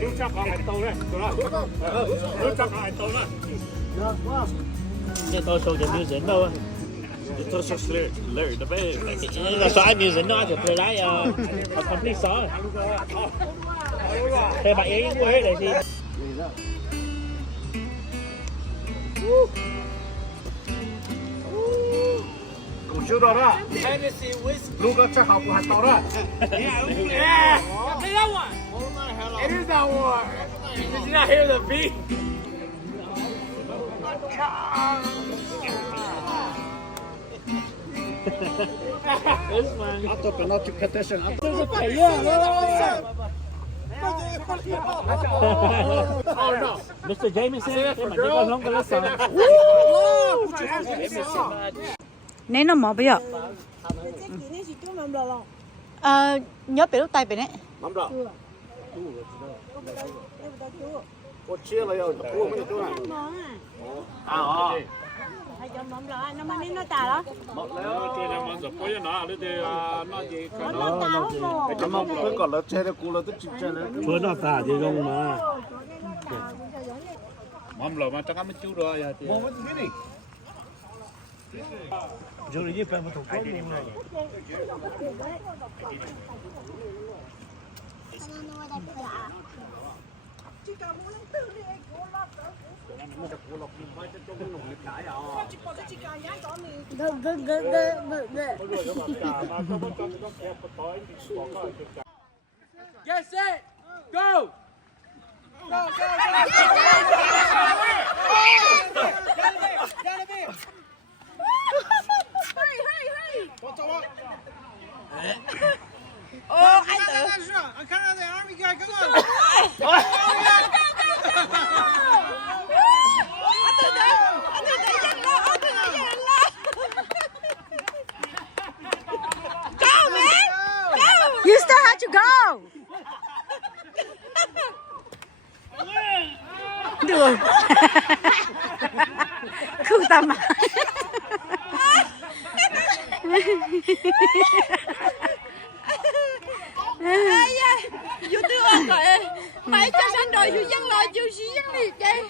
Rút chắc con hành tàu đấy, rút chắc con hành tàu đấy. Cái tôi show cho music đâu á. Tôi sẽ lời đó bé. Là số ai music nó thì tôi lái complete số. Thế bạn ấy quay lại gì? Cũng chưa đó đó. Rút chắc học hành tàu đó. It is that one. Did you not hear the beat? This one. I thought not to petition. There's a pay, yeah. Oh no. Mr. Jameson, cái mà chỉ có không có lá sò. Nên nó mỏ bây giờ. Nhớ bị lúc tay bị nè. Nắm được. Cô chia lại rồi, cô mới được chỗ này. Hay cho mắm rồi, nó mới nó tà đó. Một léo chơi làm ăn rồi, có gì nó để nó gì cái Nó tà không rồi. cái mắm cứ còn là chơi được cô là tức chịu chơi đấy. Chúa nó tả thì không mà. Mắm rồi mà chắc ăn chú rồi à thì. Mắm cái gì? Rồi như phải một thủ công luôn rồi. Get set, go! Go, go, Hurry, hurry, hurry! Oh, I know. I'm kind of the army guy. Come on. Go, man! Go! You still have to go! Được. Khu tâm à? Dù tư ơn rồi mấy cho sanh rồi dù dân lo dù gì dân liệt vậy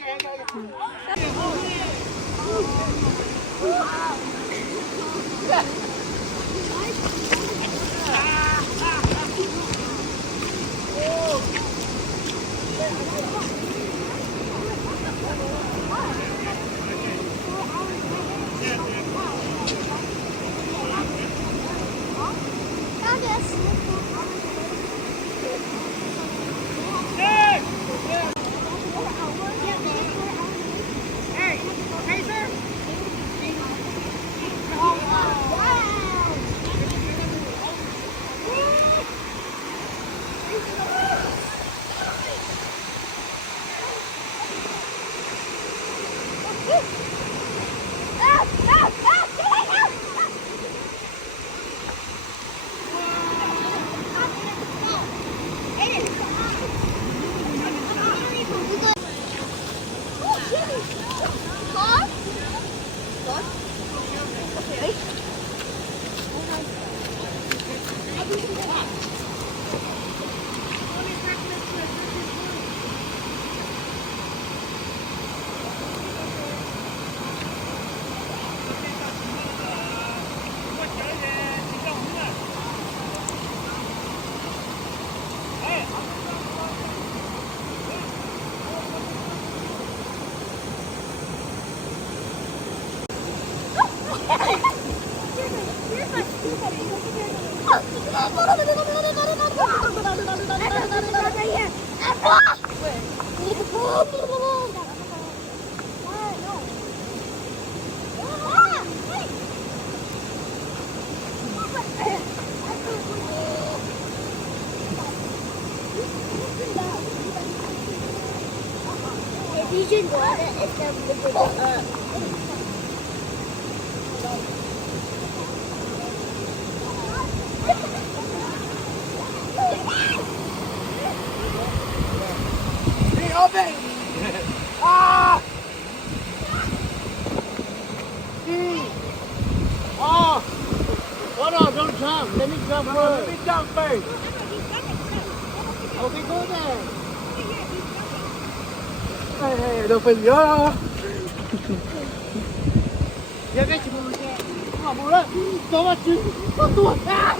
Hold on, don't jump. Let me jump first. Let me jump first. Okay, go there. Đâu phải nhớ. Ya cái chim bồ kia. Mà bồ đó, tao mà chim, tao tuột ra.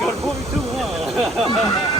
Got 42, huh?